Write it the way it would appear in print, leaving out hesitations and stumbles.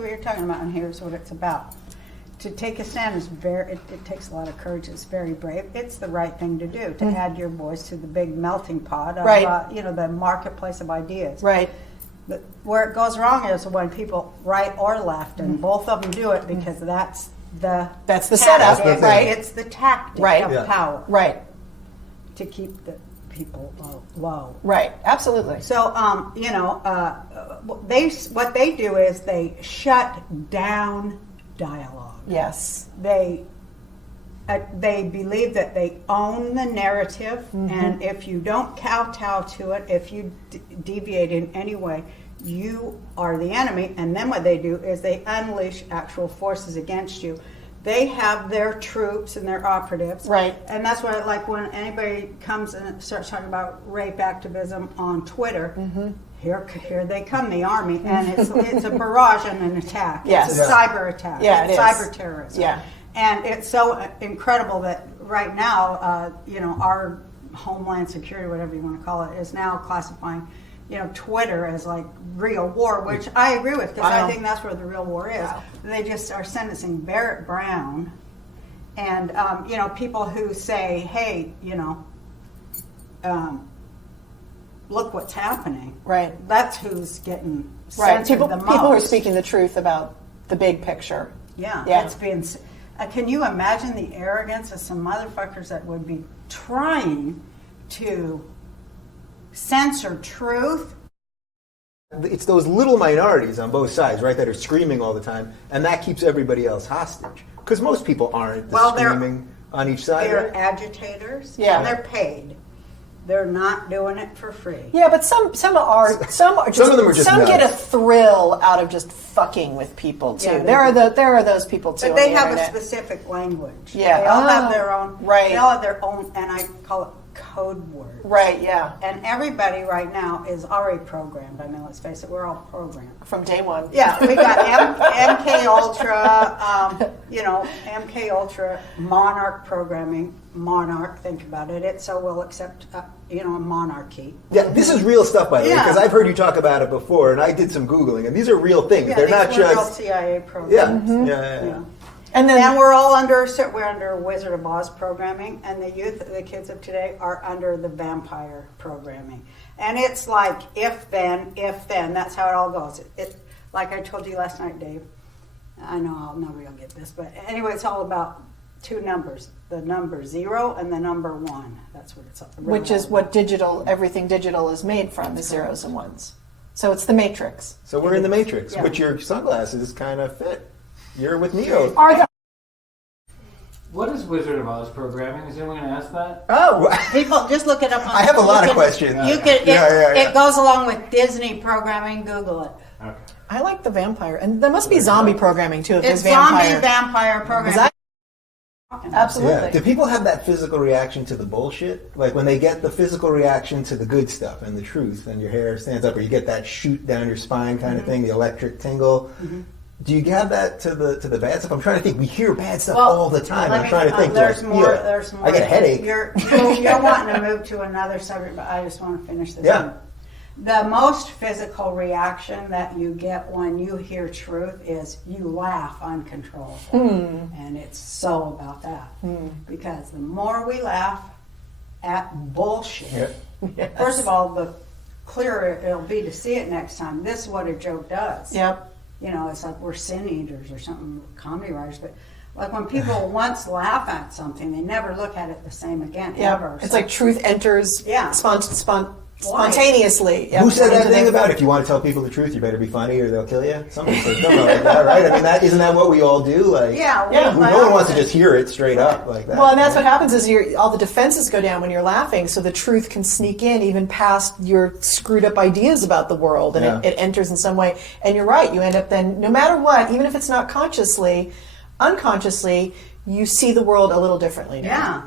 What you're talking about, and here's what it's about. To take a stand is it takes a lot of courage. It's very brave. It's the right thing to do, to add your voice to the big melting pot of, the marketplace of ideas. Right. But where it goes wrong is when people right or left, and both of them do it because that's the setup, right? It's the tactic of power. Right. To keep the people low. Right. Absolutely. So, what they do is they shut down dialogue. Yes. They believe that they own the narrative, and if you don't kowtow to it, if you deviate in any way, you are the enemy. And then what they do is they unleash actual forces against you. They have their troops and their operatives. Right. And that's why, like, when anybody comes and starts talking about rape activism on Twitter, here they come, the army, and it's a barrage and an attack. Yes. It's a cyber attack. Yeah, it's cyber terrorism. Yeah. And it's so incredible that right now, our Homeland Security, whatever you want to call it, is now classifying, Twitter as like real war, which I agree with, because I think that's where the real war is. Wow. They just are sentencing Barrett Brown, and people who say, hey, look what's happening. Right. That's who's getting censored the most. People who are speaking the truth about the big picture. Yeah. Yeah. It's been. Can you imagine the arrogance of some motherfuckers that would be trying to censor truth? It's those little minorities on both sides, right, that are screaming all the time, and that keeps everybody else hostage. Because most people aren't screaming on each side. They're right? agitators, Yeah. and they're paid. They're not doing it for free. Yeah, but some of them are just some get a thrill out of just fucking with people too. Yeah, there are those people too. But they have internet. a specific language. Yeah. They all have their own. Right. They all have their own, and I call it code words. Right. Yeah. And everybody right now is already programmed. I mean, let's face it, we're all programmed From day one. Yeah, we got MK Ultra, MK Ultra Monarch programming. Monarch, think about it. So we'll accept, a monarchy. Yeah, this is real stuff, by the way, Yeah. because I've heard you talk about it before, and I did some Googling, and these are real things. Yeah, They're these not were just real CIA programs. Yeah. Yeah. And then we're all under Wizard of Oz programming, and the kids of today are under the vampire programming. And it's like if then. That's how it all goes. It like I told you last night, Dave. I know nobody will get this, but anyway, it's all about two numbers: the number 0 and the number 1. That's what it's. which is what everything digital is made from, is zeros and ones. So it's the matrix. So we're in the Matrix, Yeah. which your sunglasses kind of fit. You're with Neo. What is Wizard of Oz programming? Is anyone going to ask that? Oh, people just look it up. I have a lot of questions. It goes along with Disney programming. Google it. Okay. I like the vampire, and there must be zombie programming too. If It's there's vampire. zombie vampire programming. Absolutely. Yeah. Do people have that physical reaction to the bullshit? Like when they get the physical reaction to the good stuff and the truth, and your hair stands up, or you get that shoot down your spine kind of thing, the electric tingle. Do you have that to the bad stuff? I'm trying to think. We hear bad stuff all the time. I'm trying to think. There's more. I get a headache. You're wanting to move to another subject, but I just want to finish this. Yeah. The most physical reaction that you get when you hear truth is you laugh uncontrollably. And it's so about that. Because the more we laugh at bullshit, Yes. first of all, the clearer it'll be to see it next time. This is what a joke does. Yep. It's like we're sin eaters or something, comedy writers, but like when people once laugh at something, they never look at it the same again, ever. It's So- like truth enters spontaneously. Yep. Who said that thing about if you want to tell people the truth, you better be funny or they'll kill you? Somebody said something like that, right? I mean, isn't that what we all do? Like, Yeah. no one wants to just hear it straight up like that. Well, and that's what happens is all the defenses go down when you're laughing, so the truth can sneak in even past your screwed up ideas about the world, and it enters in some way. And you're right, you end up then, no matter what, even if it's not consciously, unconsciously, you see the world a little differently now. Yeah.